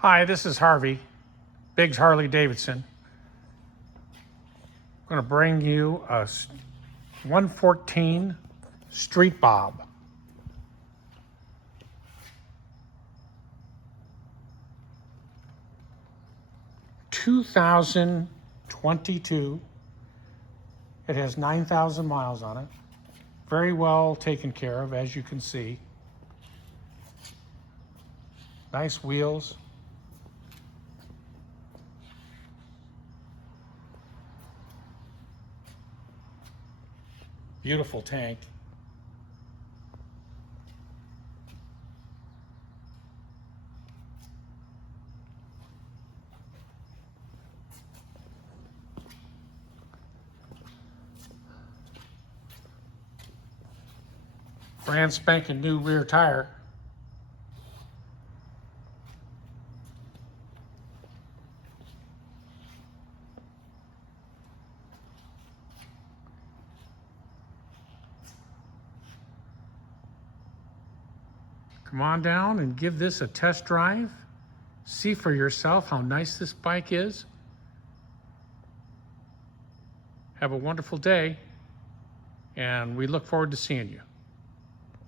Hi, this is Harvey, Biggs Harley Davidson. I'm going to bring you a 114 Street Bob. (2022). It has 9,000 miles on it. Very well taken care of, as you can see. Nice wheels. Beautiful tank. Brand spanking new rear tire. Come on down and give this a test drive. See for yourself how nice this bike is. Have a wonderful day, and we look forward to seeing you.